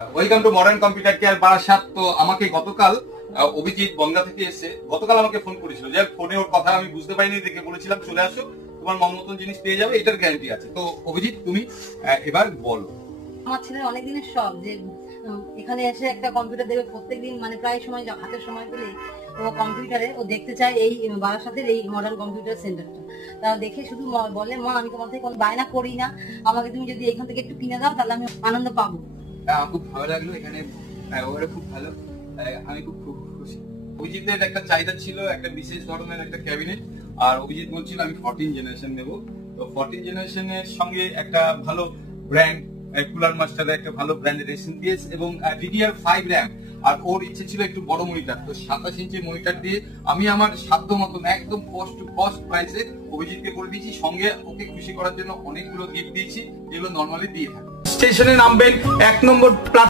Welcome to modern computer care Barasat. তো আমাকে গতকাল অভিজিৎ বনগা থেকে এসে গতকাল আমাকে ফোন করেছিল, যে ফোনে ওর কথা আমি বুঝতে পারিনি, দেখে বলেছিলাম চলে আসো, তোমার মন মতন জিনিস পেয়ে যাবে, এটার গ্যারান্টি আছে। তো অভিজিৎ তুমি এবার বলো। আমার ছেলের অনেক দিনের শখ যে এখানে এসে একটা কম্পিউটার দেবে প্রত্যেকদিন, মানে প্রায় সময় হাতের সময় পেলে ও কম্পিউটারে ও দেখতে চায় এই বারাসাতের এই মডার্ন কম্পিউটার সেন্টারটা। তা দেখে শুধু বলে, মা আমি তোমার থেকে কোনো বায়না করি না, আমাকে তুমি যদি এখান থেকে একটু কিনে দাও তাহলে আমি আনন্দ পাবো। খুব ভালো লাগলো, এখানে ওরা খুব ভালো, আমি খুব খুব খুশি। অভিজিতের একটা চাহিদা ছিল একটা বিশেষ ধরনের একটা ক্যাবিনেট, আর অভিজিৎ বলছিল আমি 14 জেনারেশন নেব। তো 14 জেনারেশনের সঙ্গে একটা ভালো ব্র্যান্ড কুলার মাস্টারের একটা ভালো ব্র্যান্ডের এসএনপিএস এবং DDR5 র্যাম, আর ওর ইচ্ছে ছিল একটু বড় মনিটর। তো 27 ইঞ্চি মনিটর দিয়ে আমি আমার সাধ্য মতন একদম কস্ট টু কস্ট প্রাইসে অভিজিৎকে করে দিয়েছি। সঙ্গে ওকে খুশি করার জন্য অনেকগুলো গিফট দিয়েছি, যেগুলো নর্মালি দিয়ে থাকে। স্টেশনে নামবেন 1 নম্বর